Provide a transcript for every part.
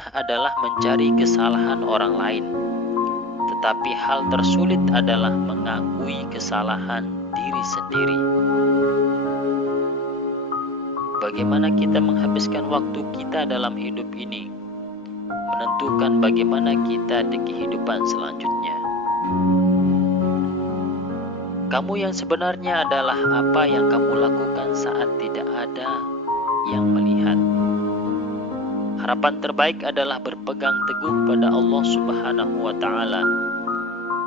termudah adalah mencari kesalahan orang lain, tetapi hal tersulit adalah mengakui kesalahan diri sendiri. Bagaimana kita menghabiskan waktu kita dalam hidup ini menentukan bagaimana kita di kehidupan selanjutnya. Kamu yang sebenarnya adalah apa yang kamu lakukan saat tidak ada yang melihat. Harapan terbaik adalah berpegang teguh pada Allah Subhanahu wa Ta'ala,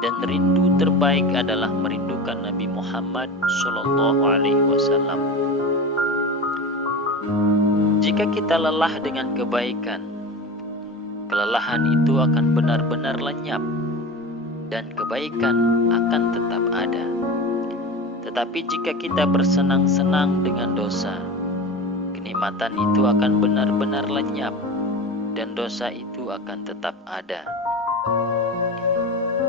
dan rindu terbaik adalah merindukan Nabi Muhammad Sallallahu Alaihi Wasallam. Jika kita lelah dengan kebaikan, kelelahan itu akan benar-benar lenyap dan kebaikan akan tetap ada. Tetapi jika kita bersenang-senang dengan dosa, kenikmatan itu akan benar-benar lenyap dan dosa itu akan tetap ada.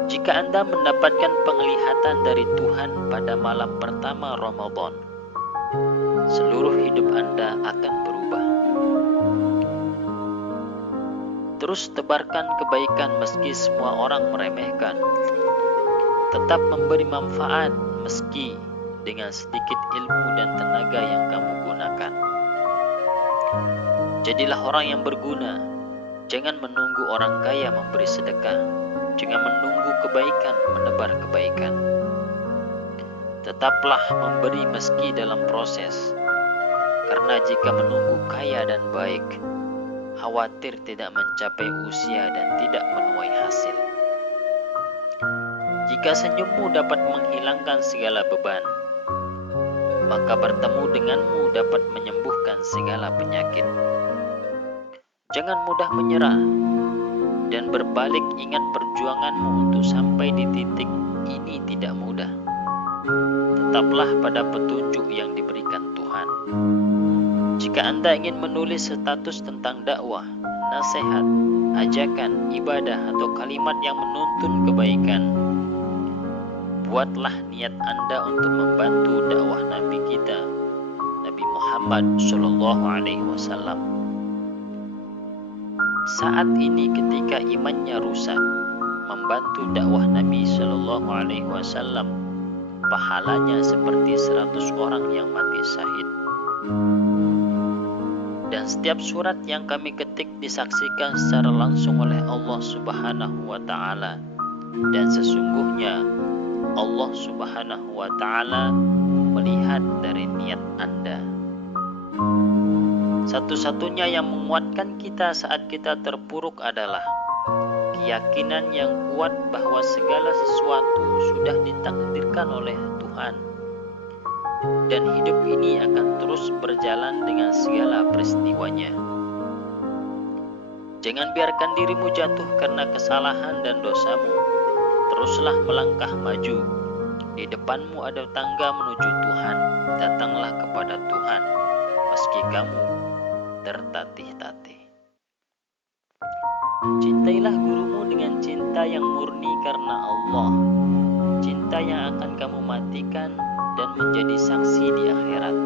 Jika Anda mendapatkan penglihatan dari Tuhan pada malam pertama Ramadan, seluruh hidup Anda akan berubah. Terus tebarkan kebaikan meski semua orang meremehkan. Tetap memberi manfaat meski dengan sedikit ilmu dan tenaga yang kamu gunakan. Jadilah orang yang berguna. Jangan menunggu orang kaya memberi sedekah. Jangan menunggu kebaikan menebar kebaikan. Tetaplah memberi meski dalam proses. Karena jika menunggu kaya dan baik, khawatir tidak mencapai usia dan tidak menuai hasil. Jika senyummu dapat menghilangkan segala beban, maka bertemu denganmu dapat menyembuhkan segala penyakit. Jangan mudah menyerah dan berbalik. Ingat perjuanganmu untuk sampai di titik ini tidak mudah. Tetaplah pada petunjuk yang diberikan Tuhan. Jika Anda ingin menulis status tentang dakwah, nasihat, ajakan, ibadah, atau kalimat yang menuntun kebaikan, buatlah niat Anda untuk membantu dakwah Nabi kita, Nabi Muhammad Sallallahu Alaihi Wasallam. Saat ini ketika imannya rusak, membantu dakwah Nabi Sallallahu Alaihi Wasallam, pahalanya seperti 100 orang yang mati syahid. Dan setiap surat yang kami ketik disaksikan secara langsung oleh Allah Subhanahu wa Ta'ala. Dan sesungguhnya Allah Subhanahu wa Ta'ala melihat dari niat Anda. Satu-satunya yang menguatkan kita saat kita terpuruk adalah keyakinan yang kuat bahwa segala sesuatu sudah ditakdirkan oleh Tuhan, dan hidup ini akan terus berjalan dengan segala peristiwanya. Jangan biarkan dirimu jatuh karena kesalahan dan dosamu. Teruslah melangkah maju. Di depanmu ada tangga menuju Tuhan. Datanglah kepada Tuhan meski kamu tertatih-tatih. Cintailah gurumu dengan cinta yang murni karena Allah. Cinta yang akan kamu matikan dan menjadi saksi di akhirat.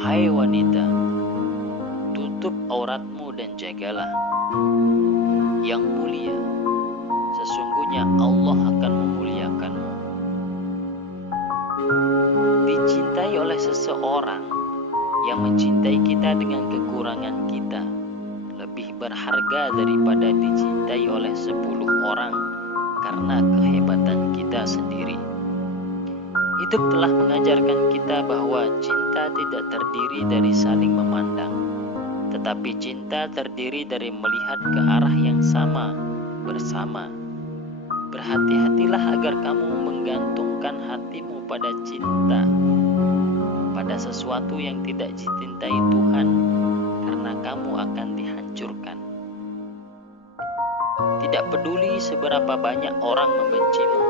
Hai wanita, tutup auratmu dan jagalah. Yang mulia, sesungguhnya Allah akan memuliakanmu. Dicintai oleh seseorang yang mencintai kita dengan kekurangan kita lebih berharga daripada dicintai oleh 10 orang karena kehebatan kita sendiri. Hidup telah mengajarkan kita bahwa cinta tidak terdiri dari saling memandang, tetapi cinta terdiri dari melihat ke arah yang sama bersama. Berhati-hatilah agar kamu menggantungkan hatimu pada cinta, pada sesuatu yang tidak dicintai Tuhan, karena kamu akan dihancurkan. Tidak peduli seberapa banyak orang membencimu,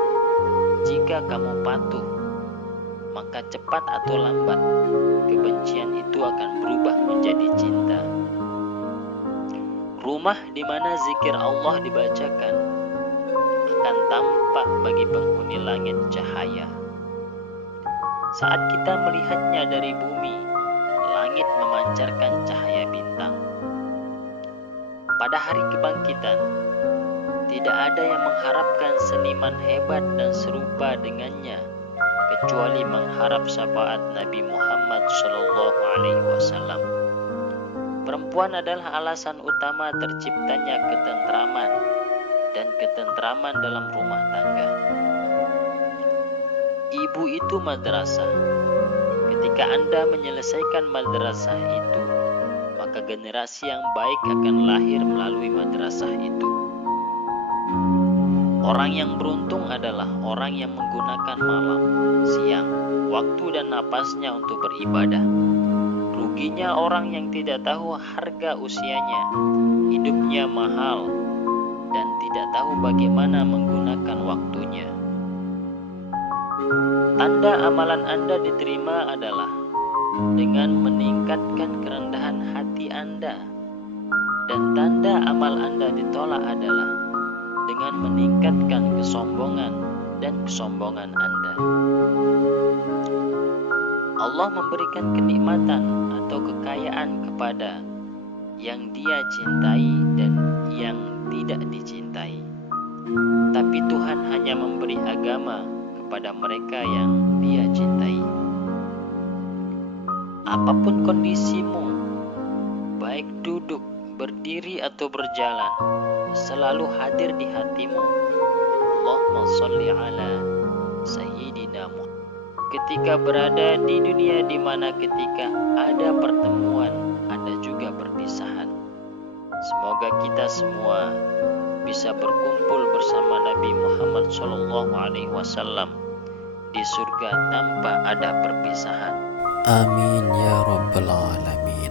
jika kamu patuh, maka cepat atau lambat kebencian itu akan berubah menjadi cinta. Rumah di mana zikir Allah dibacakan akan tampak bagi penghuni langit cahaya. Saat kita melihatnya dari bumi, langit memancarkan cahaya bintang. pada hari kebangkitan, tidak ada yang mengharapkan seniman hebat dan serupa dengannya, kecuali mengharap syafaat Nabi Muhammad SAW. Perempuan adalah alasan utama terciptanya ketentraman dan ketentraman dalam rumah tangga. Ibu itu madrasah. Ketika Anda menyelesaikan madrasah itu, maka generasi yang baik akan lahir melalui madrasah itu. Orang yang beruntung adalah orang yang menggunakan malam, siang, waktu dan napasnya untuk beribadah. Ruginya orang yang tidak tahu harga usianya, hidupnya mahal, dan tidak tahu bagaimana menggunakan waktunya. Tanda amalan Anda diterima adalah dengan meningkatkan kerendahan hati Anda, dan tanda amal Anda ditolak adalah dengan meningkatkan kesombongan dan kesombongan Anda. Allah memberikan kenikmatan atau kekayaan kepada yang Dia cintai dan yang tidak dicintai. Tapi Tuhan hanya memberi agama kepada mereka yang Dia cintai. Apapun kondisimu, baik duduk, berdiri atau berjalan, selalu hadir di hatimu. Allahumma sholli ala Sayyidina Muhammad. Ketika berada di dunia di mana ketika ada pertemuan, ada juga perpisahan. Semoga kita semua bisa berkumpul bersama Nabi Muhammad SAW di surga tanpa ada perpisahan. Amin ya rabbal alamin.